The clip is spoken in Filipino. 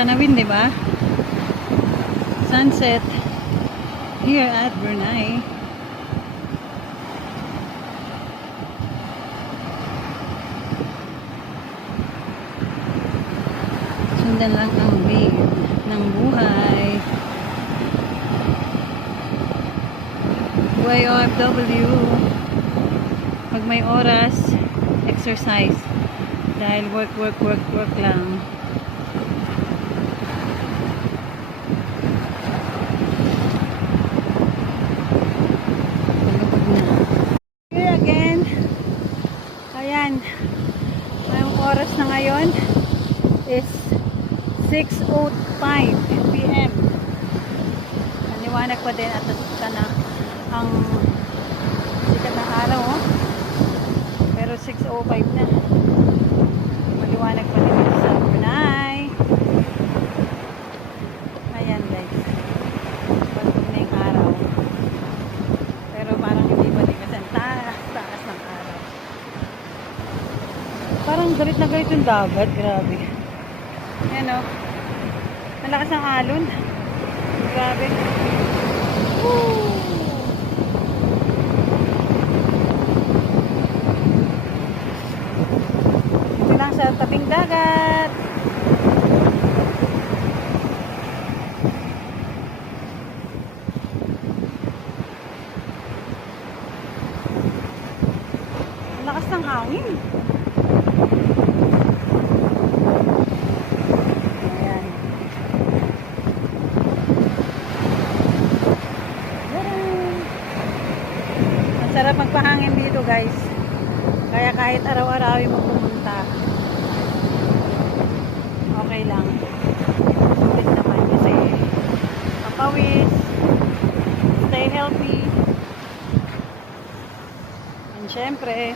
tanawin, di ba? Sunset here at Brunei. Sundan lang ang way ng buhay. Buhay OFW. Pag may oras, exercise. Dahil work lang. Here again. Ayan. Ngayong oras na ngayon is 6:05 PM. Maliwanag pa din at na ang sikat ng araw, oh. Pero 6:05 na. Maliwanag pa din dito sa Brunei. Ayan guys. Pagpag na yung araw. Pero parang hindi pa din kasi taas ng araw. Parang galit na galit yung dagat. Grabe. Ayan, oh. Malakas ang alon. Grabe. Woo! Ito lang sa tabing dagat. Malakas ng hangin. Sarap magpahangin dito guys. Kaya kahit araw-arawin mo pumunta, okay lang. Sulit naman kasi mapawis, stay healthy, and syempre